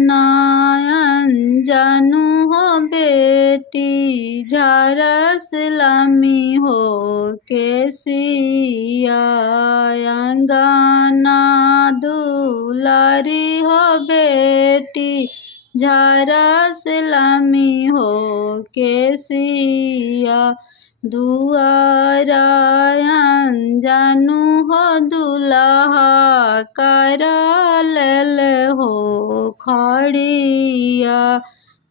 गानायन जानू हो बेटी झारस लामी हो केसिया गाना दुलारी हो बेटी झारस लामी हो केसिया दुआरायन जानू हो दुल्हा करा लेल हो खड़िया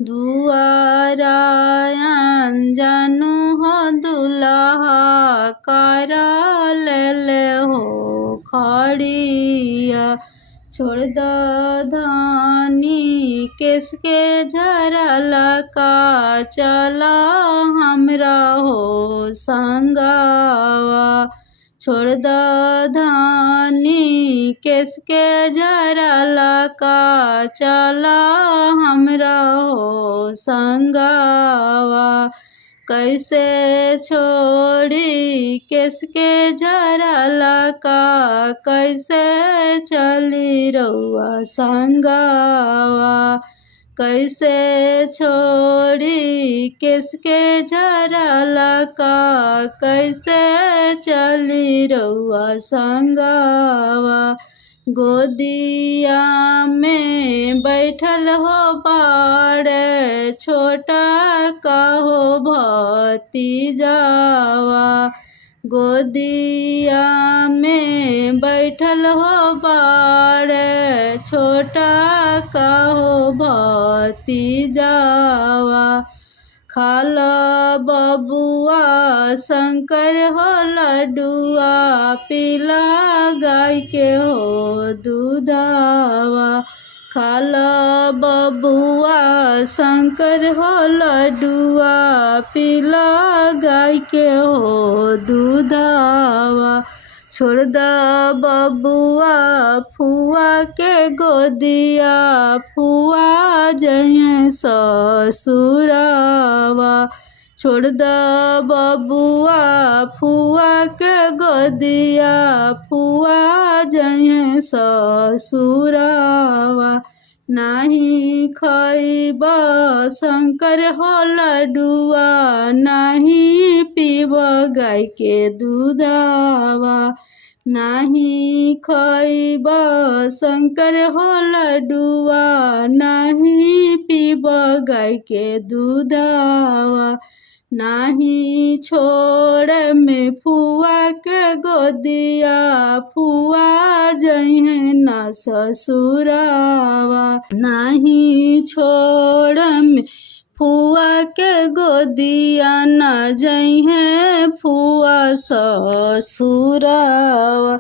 दुआरायन जानू हो दुल्हा करा लेल हो खड़िया छोड़ द धानी किसके झरला का चला हमरा हो संगवा छोड़ द धानी किसके झरला का चला हमरा हो संगवा कैसे छोड़ी किसके झरला का कैसे चली रउआ संगवा कैसे छोड़ी किसके झरला का कैसे चली रउआ संगवा गोदिया में बैठल हो बाड़े छोटा का हो भतीजावा गोदिया में बैठल हो बाड़े छोटा का हो भतीजावा खाला बबुआ शंकर हो लड्डुआ पिला गाय के हो दूधावा खाला बबुआ शंकर हो लड्डुआ पिला गाय के हो दूधावा छोड़ द बबुआ फुआ के गोदिया फुआ जइहे ससुरावा छोड़ द बबुआ फुआ के गोदिया फुआ जइहे ससुरावा नाही खइब शंकर हो लड्डुआ नाही पीब गाय के दूधावा नाही खइब शंकर हो लड्डुआ नाही पीब गाय के दूधावा नाही छोड़ में फुआ के गोदिया फुआ जइहे ना ससुरावा नाही छोड़ में फुआ के गोदिया न जइहे फुआ ससुरावा।